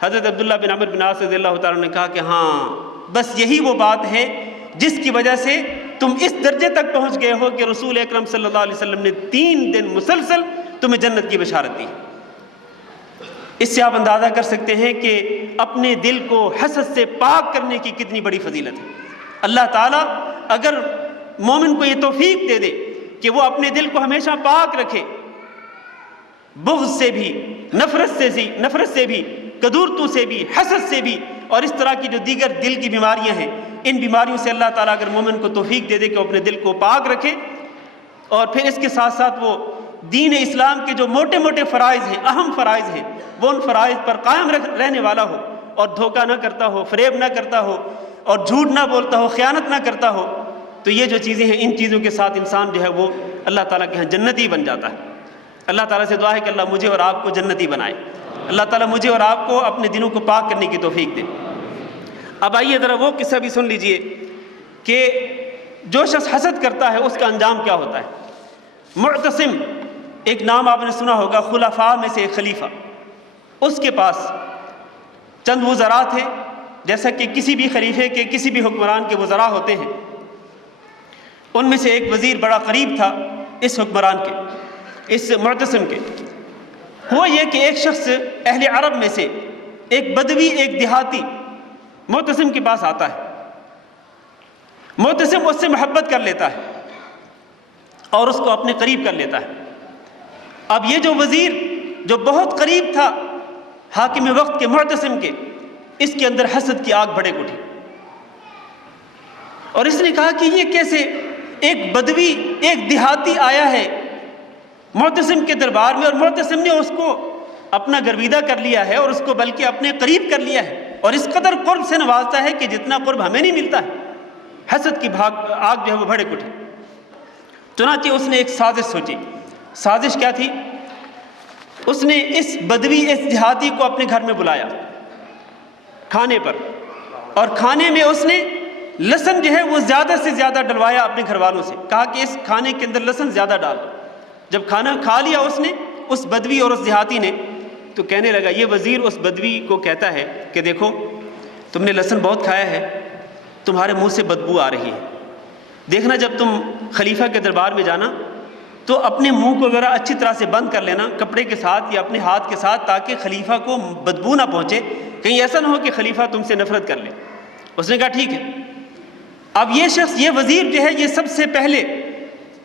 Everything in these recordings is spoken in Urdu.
حضرت عبداللہ بن عمرو بن عاص رضی اللہ تعالیٰ نے کہا کہ ہاں بس یہی وہ بات ہے جس کی وجہ سے تم اس درجے تک پہنچ گئے ہو کہ رسول اکرم صلی اللہ علیہ وسلم نے 3 دن مسلسل تمہیں جنت کی بشارت دی۔ اس سے آپ اندازہ کر سکتے ہیں کہ اپنے دل کو حسد سے پاک کرنے کی کتنی بڑی فضیلت ہے۔ اللہ تعالیٰ اگر مومن کو یہ توفیق دے دے کہ وہ اپنے دل کو ہمیشہ پاک رکھے، بغض سے بھی، نفرت سے بھی، کدورتوں سے بھی، حسد سے بھی، اور اس طرح کی جو دیگر دل کی بیماریاں ہیں، ان بیماریوں سے اللہ تعالیٰ اگر مومن کو توفیق دے دے کہ وہ اپنے دل کو پاک رکھے، اور پھر اس کے ساتھ ساتھ وہ دین اسلام کے جو موٹے موٹے فرائض ہیں، اہم فرائض ہیں، وہ ان فرائض پر قائم رہنے والا ہو، اور دھوکہ نہ کرتا ہو، فریب نہ کرتا ہو، اور جھوٹ نہ بولتا ہو، خیانت نہ کرتا ہو، تو یہ جو چیزیں ہیں ان چیزوں کے ساتھ انسان جو ہے وہ اللہ تعالیٰ کے ہاں جنتی بن جاتا ہے۔ اللہ تعالیٰ سے دعا ہے کہ اللہ مجھے اور آپ کو جنتی بنائے، اللہ تعالیٰ مجھے اور آپ کو اپنے دلوں کو پاک کرنے کی توفیق دے۔ اب آئیے ذرا وہ قصہ بھی سن لیجئے کہ جو شخص حسد کرتا ہے اس کا انجام کیا ہوتا ہے۔ معتصم، ایک نام آپ نے سنا ہوگا، خلفاء میں سے ایک خلیفہ، اس کے پاس چند وزراء تھے، جیسا کہ کسی بھی خلیفے کے، کسی بھی حکمران کے وزراء ہوتے ہیں۔ ان میں سے ایک وزیر بڑا قریب تھا اس حکمران کے، اس معتصم کے۔ ہوا یہ کہ ایک شخص اہل عرب میں سے ایک بدوی، ایک دیہاتی معتصم کے پاس آتا ہے۔ معتصم اس سے محبت کر لیتا ہے اور اس کو اپنے قریب کر لیتا ہے۔ اب یہ جو وزیر جو بہت قریب تھا حاکم وقت کے معتصم کے، اس کے اندر حسد کی آگ بھڑک اٹھی، اور اس نے کہا کہ یہ کیسے ایک بدوی، ایک دیہاتی آیا ہے معتصم کے دربار میں، اور معتصم نے اس کو اپنا گرویدہ کر لیا ہے، اور اس کو بلکہ اپنے قریب کر لیا ہے، اور اس قدر قرب سے نوازتا ہے کہ جتنا قرب ہمیں نہیں ملتا ہے۔ حسد کی آگ جو ہے وہ بھڑک اٹھی۔ چنانچہ اس نے ایک سازش سوچی۔ سازش کیا تھی؟ اس نے اس بدوی، اس دیہاتی کو اپنے گھر میں بلایا کھانے پر، اور کھانے میں اس نے لہسن جو ہے وہ زیادہ سے زیادہ ڈلوایا اپنے گھر والوں سے، کہا کہ اس کھانے کے اندر لہسن زیادہ ڈال دو۔ جب کھانا کھا لیا اس نے، اس بدوی اور اس دیہاتی نے، تو کہنے لگا، یہ وزیر اس بدوی کو کہتا ہے کہ دیکھو تم نے لہسن بہت کھایا ہے، تمہارے منہ سے بدبو آ رہی ہے، دیکھنا جب تم خلیفہ کے دربار میں جانا تو اپنے منہ کو ذرا اچھی طرح سے بند کر لینا کپڑے کے ساتھ یا اپنے ہاتھ کے ساتھ، تاکہ خلیفہ کو بدبو نہ پہنچے، کہیں ایسا نہ ہو کہ خلیفہ تم سے نفرت کر لے۔ اس نے کہا ٹھیک ہے۔ اب یہ شخص، یہ وزیر جو ہے، یہ سب سے پہلے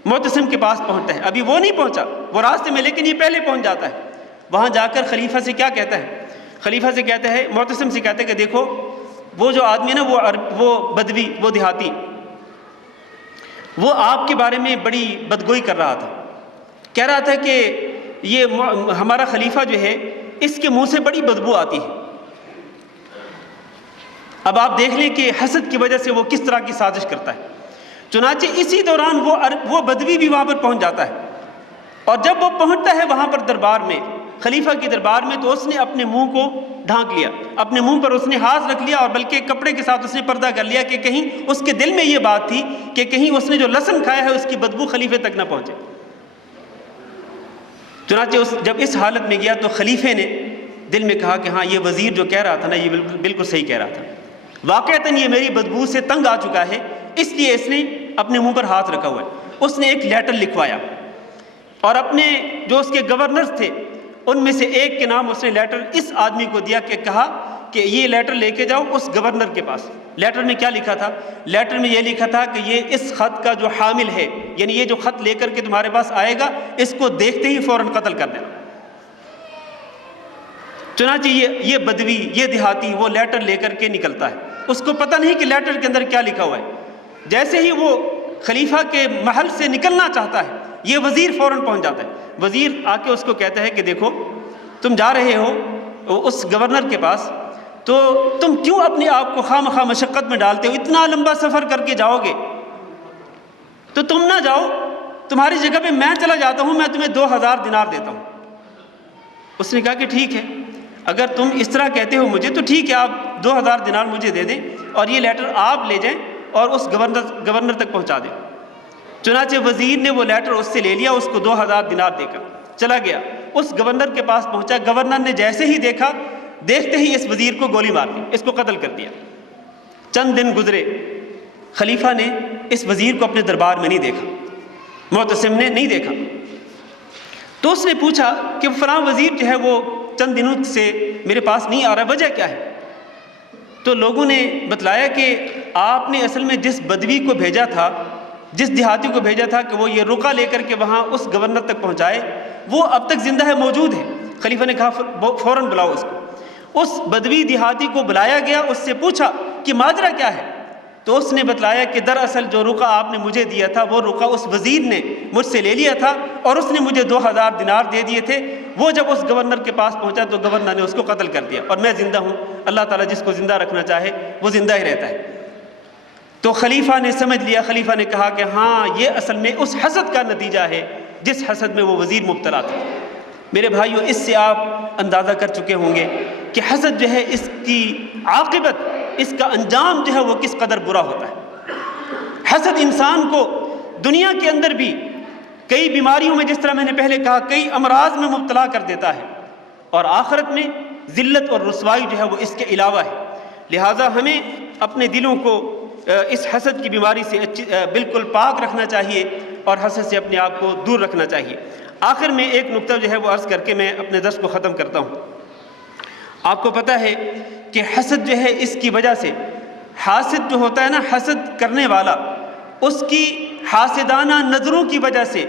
معتصم کے پاس پہنچتا ہے۔ ابھی وہ نہیں پہنچا، وہ راستے میں، لیکن یہ پہلے پہنچ جاتا ہے۔ وہاں جا کر خلیفہ سے کیا کہتا ہے؟ خلیفہ سے کہتا ہے، معتصم سے کہتا ہے کہ دیکھو وہ جو آدمی ہے نا، وہ بدوی، وہ دیہاتی، وہ آپ کے بارے میں بڑی بدگوئی کر رہا تھا، کہہ رہا تھا کہ یہ ہمارا خلیفہ جو ہے اس کے منہ سے بڑی بدبو آتی ہے۔ اب آپ دیکھ لیں کہ حسد کی وجہ سے وہ کس طرح کی سازش کرتا ہے۔ چنانچہ اسی دوران وہ بدوی بھی وہاں پر پہنچ جاتا ہے، اور جب وہ پہنچتا ہے وہاں پر دربار میں، خلیفہ کے دربار میں، تو اس نے اپنے منہ کو ڈھانک لیا، اپنے منہ پر اس نے ہاتھ رکھ لیا، اور بلکہ کپڑے کے ساتھ اس نے پردہ کر لیا کہ کہیں اس کے دل میں یہ بات تھی کہ کہیں اس نے جو لہسن کھایا ہے اس کی بدبو خلیفے تک نہ پہنچے۔ چنانچہ جب اس حالت میں گیا تو خلیفے نے دل میں کہا کہ ہاں یہ وزیر جو کہہ رہا تھا نا، یہ بالکل صحیح کہہ رہا تھا، واقعتاً یہ میری بدبو سے تنگ آ چکا ہے، اس لیے اس نے اپنے منہ پر ہاتھ رکھا ہوا ہے۔ اس نے ایک لیٹر لکھوایا، اور اپنے جو اس کے گورنرز تھے ان میں سے ایک کے نام اس نے لیٹر اس آدمی کو دیا، کہ کہا کہ یہ لیٹر لے کے جاؤ اس گورنر کے پاس۔ لیٹر میں کیا لکھا تھا؟ لیٹر میں یہ لکھا تھا کہ یہ اس خط کا جو حامل ہے، یعنی یہ جو خط لے کر کے تمہارے پاس آئے گا، اس کو دیکھتے ہی فوراً قتل کر دینا۔ چنانچہ یہ بدوی، یہ دیہاتی وہ لیٹر لے کر کے نکلتا ہے، اس کو پتہ نہیں کہ لیٹر کے اندر کیا لکھا ہوا ہے۔ جیسے ہی وہ خلیفہ کے محل سے نکلنا چاہتا ہے، یہ وزیر فوراً پہنچ جاتا ہے۔ وزیر آ کے اس کو کہتا ہے کہ دیکھو تم جا رہے ہو اس گورنر کے پاس، تو تم کیوں اپنے آپ کو خواہ مشقت میں ڈالتے ہو؟ اتنا لمبا سفر کر کے جاؤ گے تو تم نہ جاؤ، تمہاری جگہ پہ میں چلا جاتا ہوں، میں تمہیں 2000 دینار دیتا ہوں۔ اس نے کہا کہ ٹھیک ہے، اگر تم اس طرح کہتے ہو مجھے تو ٹھیک ہے، آپ 2000 دینار مجھے دے دیں، اور یہ لیٹر آپ لے جائیں اور اس گورنر تک پہنچا دیں۔ چنانچہ وزیر نے وہ لیٹر اس سے لے لیا، اس کو 2000 دینار دے کر چلا گیا، اس گورنر کے پاس پہنچا۔ گورنر نے جیسے ہی دیکھا دیکھتے ہی اس وزیر کو گولی مار دی، اس کو قتل کر دیا۔ چند دن گزرے، خلیفہ نے اس وزیر کو اپنے دربار میں نہیں دیکھا، معتصم نے نہیں دیکھا، تو اس نے پوچھا کہ فلاں وزیر جو ہے وہ چند دنوں سے میرے پاس نہیں آ رہا، وجہ کیا ہے؟ تو لوگوں نے بتلایا کہ آپ نے اصل میں جس بدوی کو بھیجا تھا، جس دیہاتی کو بھیجا تھا کہ وہ یہ رقعہ لے کر کے وہاں اس گورنر تک پہنچائے، وہ اب تک زندہ ہے، موجود ہے۔ خلیفہ نے کہا فوراً بلاؤ اس کو۔ اس بدوی دیہاتی کو بلایا گیا، اس سے پوچھا کہ ماجرا کیا ہے؟ تو اس نے بتلایا کہ دراصل جو رقعہ آپ نے مجھے دیا تھا وہ رقعہ اس وزیر نے مجھ سے لے لیا تھا، اور اس نے مجھے 2000 دینار دے دیے تھے۔ وہ جب اس گورنر کے پاس پہنچا تو گورنر نے اس کو قتل کر دیا، اور میں زندہ ہوں۔ اللہ تعالیٰ جس کو زندہ رکھنا چاہے وہ زندہ ہی رہتا ہے۔ تو خلیفہ نے سمجھ لیا، خلیفہ نے کہا کہ ہاں یہ اصل میں اس حسد کا نتیجہ ہے جس حسد میں وہ وزیر مبتلا تھا۔ میرے بھائیو، اس سے آپ اندازہ کر چکے ہوں گے کہ حسد جو ہے اس کی عاقبت، اس کا انجام جو ہے وہ کس قدر برا ہوتا ہے۔ حسد انسان کو دنیا کے اندر بھی کئی بیماریوں میں، جس طرح میں نے پہلے کہا، کئی امراض میں مبتلا کر دیتا ہے، اور آخرت میں ذلت اور رسوائی جو ہے وہ اس کے علاوہ ہے۔ لہٰذا ہمیں اپنے دلوں کو اس حسد کی بیماری سے بالکل پاک رکھنا چاہیے، اور حسد سے اپنے آپ کو دور رکھنا چاہیے۔ آخر میں ایک نقطہ جو ہے وہ عرض کر کے میں اپنے درس کو ختم کرتا ہوں۔ آپ کو پتہ ہے کہ حسد جو ہے اس کی وجہ سے، حاسد جو ہوتا ہے نا، حسد کرنے والا، اس کی حاسدانہ نظروں کی وجہ سے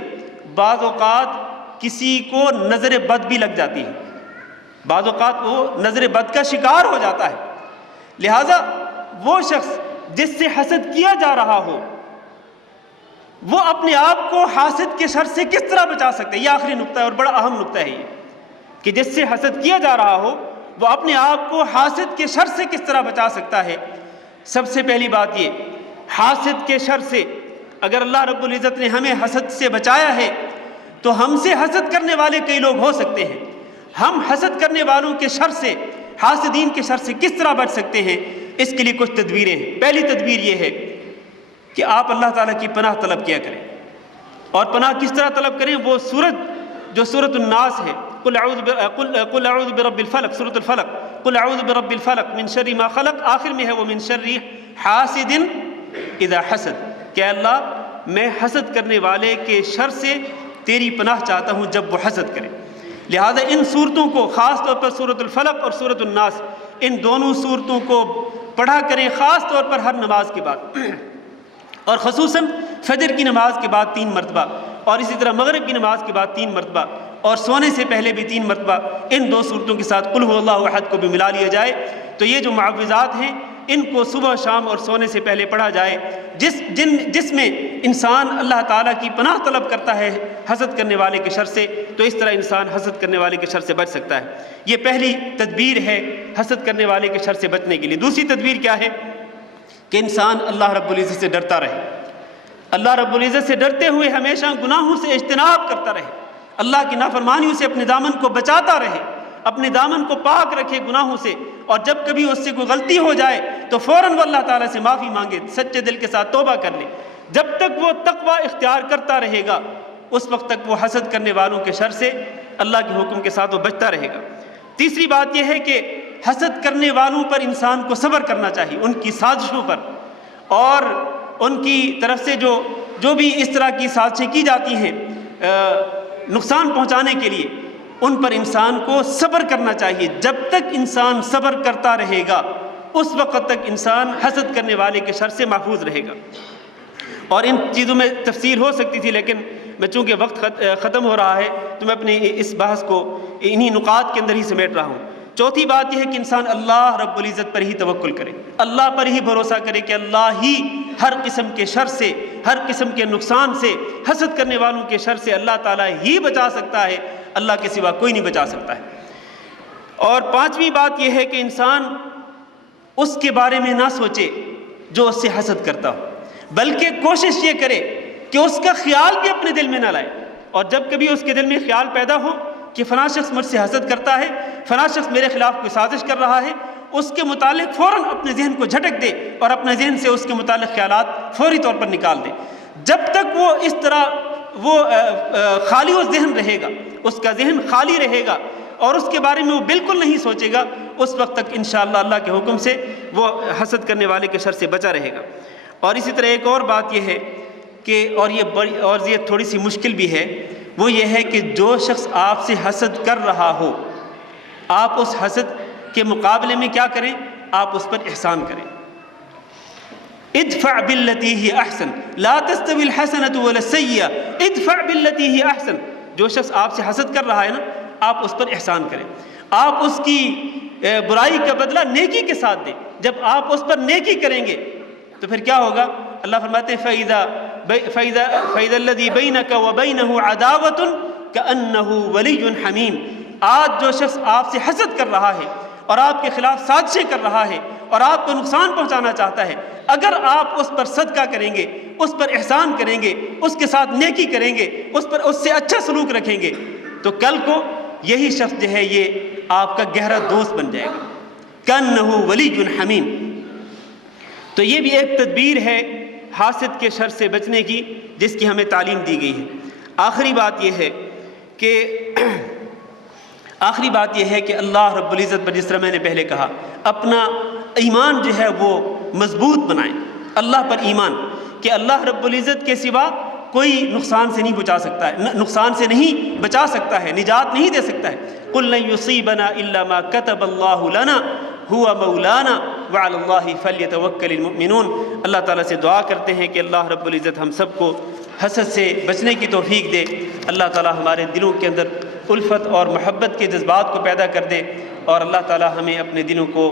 بعض اوقات کسی کو نظر بد بھی لگ جاتی ہے، بعض اوقات وہ نظر بد کا شکار ہو جاتا ہے۔ لہٰذا وہ شخص جس سے حسد کیا جا رہا ہو، وہ اپنے آپ کو حاسد کے شر سے کس طرح بچا سکتے ہیں؟ یہ آخری نقطہ ہے اور بڑا اہم نقطہ ہے یہ، کہ جس سے حسد کیا جا رہا ہو وہ اپنے آپ کو حاسد کے شر سے کس طرح بچا سکتا ہے۔ سب سے پہلی بات یہ، حاسد کے شر سے اگر اللہ رب العزت نے ہمیں حسد سے بچایا ہے تو ہم سے حسد کرنے والے کئی لوگ ہو سکتے ہیں۔ ہم حسد کرنے والوں کے شر سے، حاسدین کے شر سے کس طرح بچ سکتے ہیں؟ اس کے لیے کچھ تدبیریں ہیں۔ پہلی تدبیر یہ ہے کہ آپ اللہ تعالیٰ کی پناہ طلب کیا کریں، اور پناہ کس طرح طلب کریں؟ وہ سورت جو سورۃ الناس ہے، قل اعوذ برب الفلق، سورۃ الفلق، قل اعوذ برب الفلق من شر ما خلق، آخر میں ہے وہ من شر حاسد اذا حسد، کہ اللہ میں حسد کرنے والے کے شر سے تیری پناہ چاہتا ہوں جب وہ حسد کرے۔ لہذا ان صورتوں کو، خاص طور پر سورۃ الفلق اور سورۃ الناس، ان دونوں صورتوں کو پڑھا کریں، خاص طور پر ہر نماز کے بعد، اور خصوصاً فجر کی نماز کے بعد 3 مرتبہ، اور اسی طرح مغرب کی نماز کے بعد 3 مرتبہ، اور سونے سے پہلے بھی 3 مرتبہ ان 2 صورتوں کے ساتھ قل هو اللہ احد کو بھی ملا لیا جائے تو یہ جو معوذات ہیں ان کو صبح شام اور سونے سے پہلے پڑھا جائے، جس میں انسان اللہ تعالیٰ کی پناہ طلب کرتا ہے حسد کرنے والے کے شر سے، تو اس طرح انسان حسد کرنے والے کے شر سے بچ سکتا ہے۔ یہ پہلی تدبیر ہے حسد کرنے والے کے شر سے بچنے کے لیے۔ دوسری تدبیر کیا ہے؟ کہ انسان اللہ رب العزت سے ڈرتا رہے، اللہ رب العزت سے ڈرتے ہوئے ہمیشہ گناہوں سے اجتناب کرتا رہے، اللہ کی نافرمانیوں سے اپنے دامن کو بچاتا رہے، اپنے دامن کو پاک رکھے گناہوں سے، اور جب کبھی اس سے کوئی غلطی ہو جائے تو فوراً وہ اللہ تعالیٰ سے معافی مانگے، سچے دل کے ساتھ توبہ کر لے۔ جب تک وہ تقوی اختیار کرتا رہے گا اس وقت تک وہ حسد کرنے والوں کے شر سے اللہ کے حکم کے ساتھ وہ بچتا رہے گا۔ تیسری بات یہ ہے کہ حسد کرنے والوں پر انسان کو صبر کرنا چاہیے، ان کی سازشوں پر، اور ان کی طرف سے جو بھی اس طرح کی سازشیں کی جاتی ہیں نقصان پہنچانے کے لیے، ان پر انسان کو صبر کرنا چاہیے۔ جب تک انسان صبر کرتا رہے گا اس وقت تک انسان حسد کرنے والے کے شر سے محفوظ رہے گا۔ اور ان چیزوں میں تفصیل ہو سکتی تھی، لیکن میں چونکہ وقت ختم ہو رہا ہے تو میں اپنے اس بحث کو انہی نقاط کے اندر ہی سمیٹ رہا ہوں۔ چوتھی بات یہ ہے کہ انسان اللہ رب العزت پر ہی توکل کرے، اللہ پر ہی بھروسہ کرے کہ اللہ ہی ہر قسم کے شر سے، ہر قسم کے نقصان سے، حسد کرنے والوں کے شر سے اللہ تعالیٰ ہی بچا سکتا ہے، اللہ کے سوا کوئی نہیں بچا سکتا ہے۔ اور پانچویں بات یہ ہے کہ انسان اس کے بارے میں نہ سوچے جو اس سے حسد کرتا ہو، بلکہ کوشش یہ کرے کہ اس کا خیال بھی اپنے دل میں نہ لائے، اور جب کبھی اس کے دل میں خیال پیدا ہو کہ فلاں شخص مجھ سے حسد کرتا ہے، فلاں شخص میرے خلاف کوئی سازش کر رہا ہے، اس کے متعلق فوراً اپنے ذہن کو جھٹک دے اور اپنے ذہن سے اس کے متعلق خیالات فوری طور پر نکال دے۔ جب تک وہ اس طرح وہ خالی ذہن رہے گا، اس کا ذہن خالی رہے گا اور اس کے بارے میں وہ بالکل نہیں سوچے گا، اس وقت تک انشاءاللہ اللہ کے حکم سے وہ حسد کرنے والے کے شر سے بچا رہے گا۔ اور اسی طرح ایک اور بات یہ ہے کہ اور یہ تھوڑی سی مشکل بھی ہے، وہ یہ ہے کہ جو شخص آپ سے حسد کر رہا ہو، آپ اس حسد کے مقابلے میں کیا کریں؟ آپ اس پر احسان کریں۔ ادفع باللتی ہی احسن لا تستوی الحسنۃ ولا السیئۃ ادفع باللتی ہی احسن۔ جو شخص آپ سے حسد کر رہا ہے نا، آپ اس پر احسان کریں، آپ اس کی برائی کا بدلہ نیکی کے ساتھ دیں۔ جب آپ اس پر نیکی کریں گے تو پھر کیا ہوگا؟ اللہ فرماتے ہیں فَإِذَا الَّذِي بَيْنَكَ وَبَيْنَهُ عَدَاوَةٌ كَأَنَّهُ وَلِيٌّ حَمِيمٌ۔ آج جو شخص آپ سے حسد کر رہا ہے اور آپ کے خلاف سازشیں کر رہا ہے اور آپ کو نقصان پہنچانا چاہتا ہے، اگر آپ اس پر صدقہ کریں گے، اس پر احسان کریں گے، اس کے ساتھ نیکی کریں گے، اس سے اچھا سلوک رکھیں گے، تو کل کو یہی شخص جو ہے یہ آپ کا گہرا دوست بن جائے گا۔ كَأَنَّهُ وَلِيٌّ حَمِيمٌ۔ تو یہ بھی ایک تدبیر ہے حاسد کے شر سے بچنے کی، جس کی ہمیں تعلیم دی گئی ہے۔ آخری بات یہ ہے کہ اللہ رب العزت پر، جس طرح میں نے پہلے کہا، اپنا ایمان جو ہے وہ مضبوط بنائیں، اللہ پر ایمان، کہ اللہ رب العزت کے سوا کوئی نقصان سے نہیں بچا سکتا ہے، نقصان سے نہیں بچا سکتا ہے، نجات نہیں دے سکتا ہے۔ قُلْ لَن يُصِيبَنَا إِلَّا مَا كَتَبَ اللَّهُ لَنَا هُوَ مَوْلَانَا وَعَلَى اللَّهِ فَلْيَتَوَكَّلِ الْمُؤْمِنُونَ۔ اللہ تعالیٰ سے دعا کرتے ہیں کہ اللہ رب العزت ہم سب کو حسد سے بچنے کی توفیق دے، اللہ تعالیٰ ہمارے دلوں کے اندر الفت اور محبت کے جذبات کو پیدا کر دے، اور اللہ تعالیٰ ہمیں اپنے دلوں کو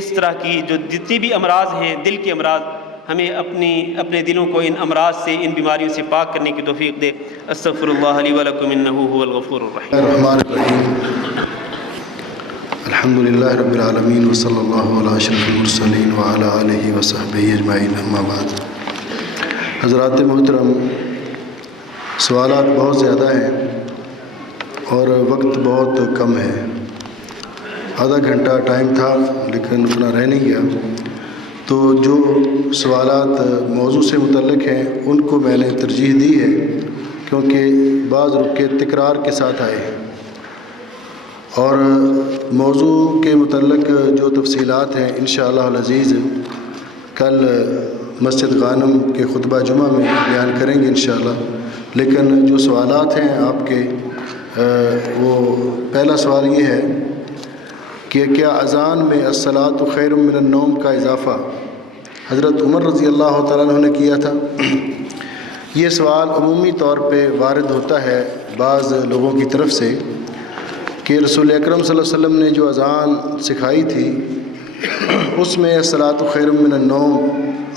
اس طرح کی جو جتنی بھی امراض ہیں، دل کے امراض، ہمیں اپنے دلوں کو ان امراض سے، ان بیماریوں سے پاک کرنے کی توفیق دے۔ استغفر اللہ لی ولکم انہ هو الغفور الرحیم۔ الرحمن الرحیم، الحمد للہ رب العالمین، وصلی اللہ علی اشرف المرسلین وعلی آلہ وصحبہ اجمعین، اما بعد۔ حضرات محترم، سوالات بہت زیادہ ہیں اور وقت بہت کم ہے، آدھا گھنٹہ ٹائم تھا لیکن اتنا رہ نہیں گیا، تو جو سوالات موضوع سے متعلق ہیں ان کو میں نے ترجیح دی ہے، کیونکہ بعض رکے تکرار کے ساتھ آئے ہیں، اور موضوع کے متعلق جو تفصیلات ہیں انشاءاللہ العزیز کل مسجد غانم کے خطبہ جمعہ میں بیان کریں گے انشاءاللہ۔ لیکن جو سوالات ہیں آپ کے، وہ پہلا سوال یہ ہے کہ کیا اذان میں الصلاۃ خیر من النوم کا اضافہ حضرت عمر رضی اللہ تعالیٰ عنہ نے کیا تھا؟ یہ سوال عمومی طور پہ وارد ہوتا ہے بعض لوگوں کی طرف سے کہ رسول اکرم صلی اللہ علیہ وسلم نے جو اذان سکھائی تھی اس میں الصلاۃ خیر من النوم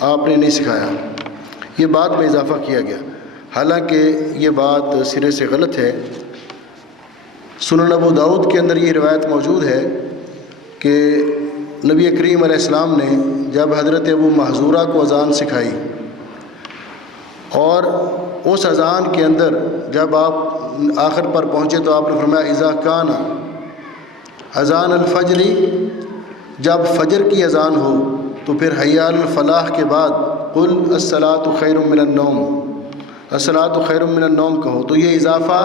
آپ نے نہیں سکھایا، یہ بعد میں اضافہ کیا گیا، حالانکہ یہ بات سرے سے غلط ہے۔ سنن ابو داؤد کے اندر یہ روایت موجود ہے کہ نبی کریم علیہ السلام نے جب حضرت ابو محذورہ کو اذان سکھائی، اور اس اذان کے اندر جب آپ آخر پر پہنچے تو آپ نے فرمایا اذا کان اذان الفجر، جب فجر کی اذان ہو تو پھر حی علی الفلاح کے بعد قل الصلاۃ خیر من النوم، الصلاۃ خیر من النوم کہو۔ تو یہ اضافہ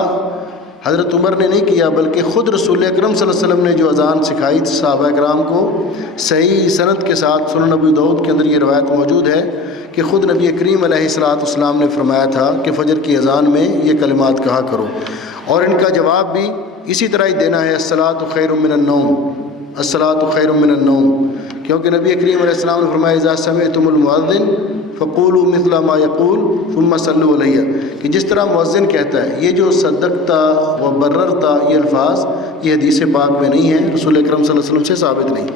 حضرت عمر نے نہیں کیا، بلکہ خود رسول اکرم صلی اللہ علیہ وسلم نے جو اذان سکھائی تھی صحابہ کرام کو، صحیح سند کے ساتھ سنن ابو داؤد کے اندر یہ روایت موجود ہے کہ خود نبی کریم علیہ السلام نے فرمایا تھا کہ فجر کی اذان میں یہ کلمات کہا کرو، اور ان کا جواب بھی اسی طرح ہی دینا ہے، الصلاۃ خیر من النوم، الصلاۃ خیر من النوم، کیونکہ نبی کریم علیہ السلام نے فرمایا اذا سمعتم المؤذن فقولوا مثل ما یقول ثم صلوا علیہ، کہ جس طرح مؤذن کہتا ہے، یہ جو صدقتا و بررتا یہ الفاظ یہ حدیث پاک میں نہیں ہیں، رسول اکرم صلی اللہ علیہ وسلم سے ثابت نہیں۔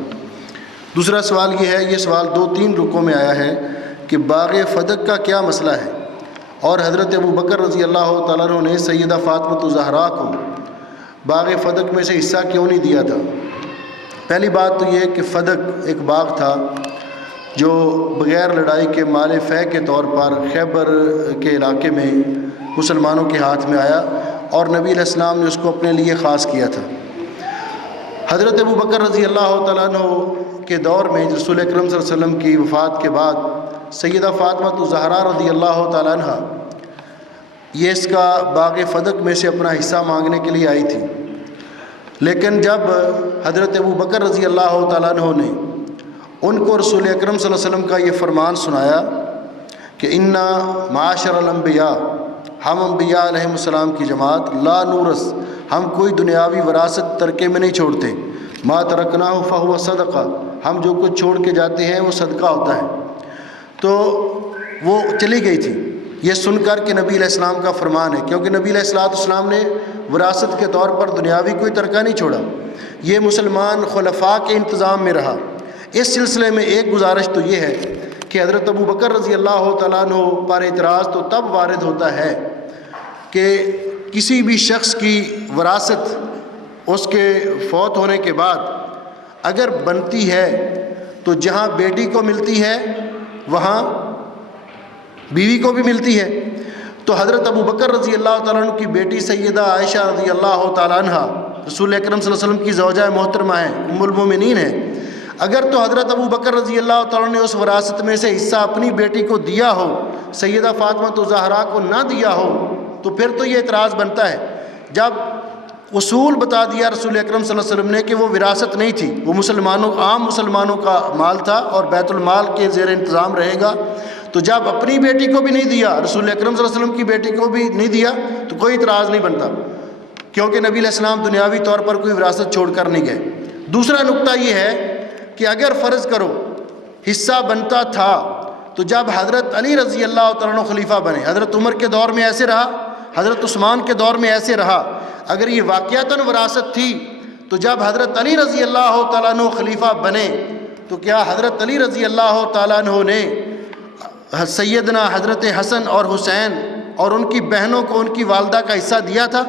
دوسرا سوال یہ ہے، یہ سوال 2-3 رکوع میں آیا ہے کہ باغ فدق کا کیا مسئلہ ہے، اور حضرت ابو بکر رضی اللہ تعالیٰ عنہ نے سیدہ فاطمہ الزہرا کو باغ فدق میں سے حصہ کیوں نہیں دیا تھا؟ پہلی بات تو یہ کہ فدق ایک باغ تھا جو بغیر لڑائی کے مال فے کے طور پر خیبر کے علاقے میں مسلمانوں کے ہاتھ میں آیا، اور نبی علیہ السلام نے اس کو اپنے لیے خاص کیا تھا۔ حضرت ابو بکر رضی اللہ تعالیٰ عنہ کے دور میں رسول اکرم صلی اللہ علیہ وسلم کی وفات کے بعد سیدہ فاطمہ الزہرا رضی اللہ تعالیٰ عنہ یہ اس کا باغ فدق میں سے اپنا حصہ مانگنے کے لیے آئی تھی، لیکن جب حضرت ابو بکر رضی اللہ تعالیٰ عنہ نے ان کو رسول اکرم صلی اللہ علیہ وسلم کا یہ فرمان سنایا کہ انا معاشر الانبیاء، ہم انبیاء علیہ السلام کی جماعت، لا نورث، ہم کوئی دنیاوی وراثت ترکے میں نہیں چھوڑتے، ما ترکناہ فہو صدقہ، ہم جو کچھ چھوڑ کے جاتے ہیں وہ صدقہ ہوتا ہے۔ تو وہ چلی گئی تھی یہ سن کر کہ نبی علیہ السلام کا فرمان ہے، کیونکہ نبی علیہ السلام نے وراثت کے طور پر دنیاوی کوئی ترکہ نہیں چھوڑا، یہ مسلمان خلفاء کے انتظام میں رہا۔ اس سلسلے میں ایک گزارش تو یہ ہے کہ حضرت ابو بکر رضی اللہ تعالیٰ عنہ پر اعتراض تو تب وارد ہوتا ہے کہ کسی بھی شخص کی وراثت اس کے فوت ہونے کے بعد اگر بنتی ہے تو جہاں بیٹی کو ملتی ہے وہاں بیوی کو بھی ملتی ہے۔ تو حضرت ابو بکر رضی اللہ تعالیٰ عنہ کی بیٹی سیدہ عائشہ رضی اللہ تعالیٰ عنہ رسول اکرم صلی اللہ علیہ وسلم کی زوجہ محترمہ ہیں، ام المومنین ہیں، اگر تو حضرت ابو بکر رضی اللہ تعالیٰ نے اس وراثت میں سے حصہ اپنی بیٹی کو دیا ہو، سیدہ فاطمہ الزہرا کو نہ دیا ہو، تو پھر تو یہ اعتراض بنتا ہے۔ جب اصول بتا دیا رسول اکرم صلی اللہ علیہ وسلم نے کہ وہ وراثت نہیں تھی، وہ عام مسلمانوں کا مال تھا اور بیت المال کے زیر انتظام رہے گا، تو جب اپنی بیٹی کو بھی نہیں دیا، رسول اکرم صلی اللہ علیہ وسلم کی بیٹی کو بھی نہیں دیا، تو کوئی اعتراض نہیں بنتا، کیونکہ نبی علیہ السلام دنیاوی طور پر کوئی وراثت چھوڑ کر نہیں گئے۔ دوسرا نقطہ یہ ہے کہ اگر فرض کرو حصہ بنتا تھا تو جب حضرت علی رضی اللہ تعالیٰ عنہ خلیفہ بنے، حضرت عمر کے دور میں ایسے رہا، حضرت عثمان کے دور میں ایسے رہا، اگر یہ واقعتاً وراثت تھی تو جب حضرت علی رضی اللہ تعالیٰ عنہ خلیفہ بنے تو کیا حضرت علی رضی اللہ تعالیٰ عنہ نے سیدنا حضرت حسن اور حسین اور ان کی بہنوں کو ان کی والدہ کا حصہ دیا تھا؟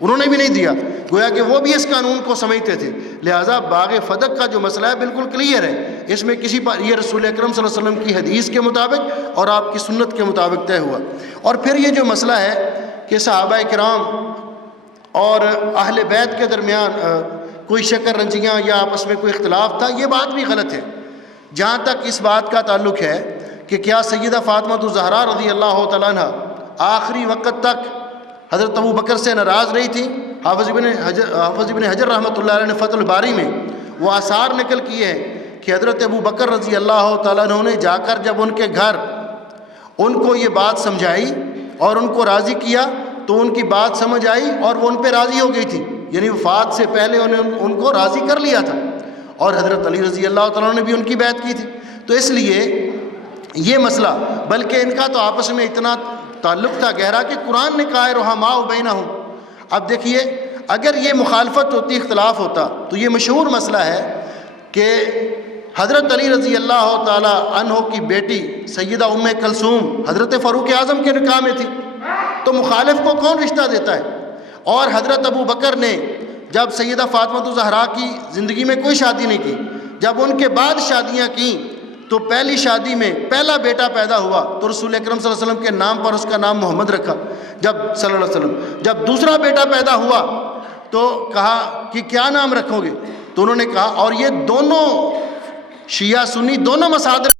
انہوں نے بھی نہیں دیا، گویا کہ وہ بھی اس قانون کو سمجھتے تھے۔ لہٰذا باغ فدق کا جو مسئلہ ہے بالکل کلیئر ہے، اس میں کسی پر یہ رسول اکرم صلی اللہ علیہ وسلم کی حدیث کے مطابق اور آپ کی سنت کے مطابق طے ہوا۔ اور پھر یہ جو مسئلہ ہے کہ صحابہ کرام اور اہل بیت کے درمیان کوئی شکر رنجیاں یا آپس میں کوئی اختلاف تھا، یہ بات بھی غلط ہے۔ جہاں تک اس بات کا تعلق ہے کہ کیا سیدہ فاطمہ الزہرا رضی اللہ تعالیٰ عنہ آخری وقت تک حضرت ابو بکر سے ناراض نہیں تھی؟ حافظ ابن حجر رحمۃ اللہ علیہ نے فتح الباری میں وہ آثار نقل کیے ہیں کہ حضرت ابو بکر رضی اللہ تعالیٰ عنہ نے جا کر جب ان کے گھر ان کو یہ بات سمجھائی اور ان کو راضی کیا تو ان کی بات سمجھ آئی اور وہ ان پہ راضی ہو گئی تھی، یعنی وفات سے پہلے انہیں ان کو راضی کر لیا تھا، اور حضرت علی رضی اللہ تعالیٰ عنہ نے بھی ان کی بیعت کی تھی۔ تو اس لیے یہ مسئلہ، بلکہ ان کا تو آپس میں اتنا تعلق تھا گہرا کہ قرآن نے کہا ہے رحماء بینہم۔ اب دیکھیے اگر یہ مخالفت ہوتی، اختلاف ہوتا، تو یہ مشہور مسئلہ ہے کہ حضرت علی رضی اللہ تعالی عنہ کی بیٹی سیدہ ام کلثوم حضرت فاروق اعظم کے نکاح میں تھی، تو مخالف کو کون رشتہ دیتا ہے؟ اور حضرت ابو بکر نے جب سیدہ فاطمہ الزہرا کی زندگی میں کوئی شادی نہیں کی، جب ان کے بعد شادیاں کیں تو پہلی شادی میں پہلا بیٹا پیدا ہوا تو رسول اکرم صلی اللہ علیہ وسلم کے نام پر اس کا نام محمد رکھا، جب صلی اللہ علیہ وسلم جب دوسرا بیٹا پیدا ہوا تو کہا کہ کیا نام رکھو گے؟ تو انہوں نے کہا، اور یہ دونوں شیعہ سنی دونوں مساجد